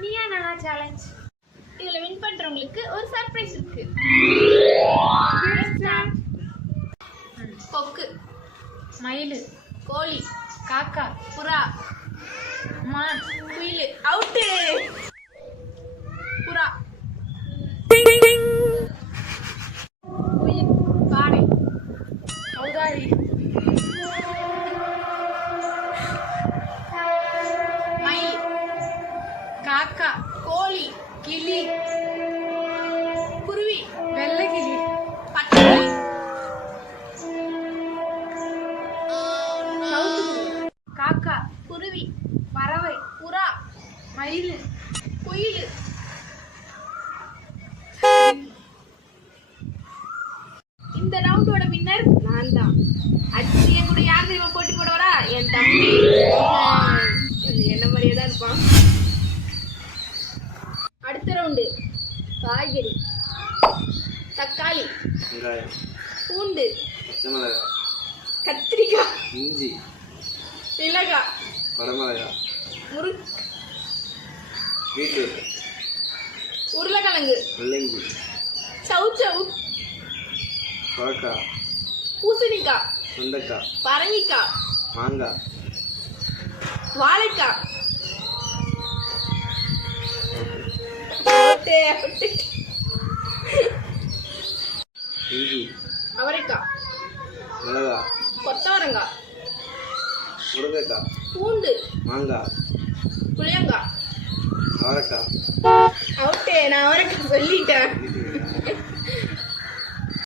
Neeya Naana challenge. இதுல win பண்றவங்களுக்கு ஒரு சர்ப்ரைஸ் இருக்கு. கொக்கு, மயில், கோழி, காக்கா, புறா, மான், குயில். அவுட்டு. புறா, குயில், காடை, கௌதாரி, மயில், காக்கா, கோழி, கிளி, குருவி, வெள்ளைக்கிளி, பச்சை, காக்கா, குருவி, பறவை, புறா, மயில், குயில். இந்த ரவுண்டோட வின்னர் நான் தான். அடுத்து என் கூட யார் தெரியுமா போட்டி போட வரா? என் தம்பி. என்ன மாதிரியே தான் இருப்பான். அடுத்த ரவுண்டு காய்கறி, தக்காளி, பூண்டு, கத்திரிக்காய், இஞ்சி, மிளகாய், வரமிளகாய், பீட்ரூட், உருளைக்கிழங்கு, முள்ளங்கி, சவுச்சவு, சுரக்காய், பூசணிக்காய், சுண்டைக்காய், பரங்கிக்காய், மாங்காய், வாழைக்காய், இஞ்சி, அவரைக்காய், மிளகாய், கொத்தவரங்காய், முருங்கைக்காய், பூண்டு, மாங்காய், புளியங்காய். அவரைக்காய். அவுட்டே, நான் அவரைக்காய் சொல்லிட்டேன்.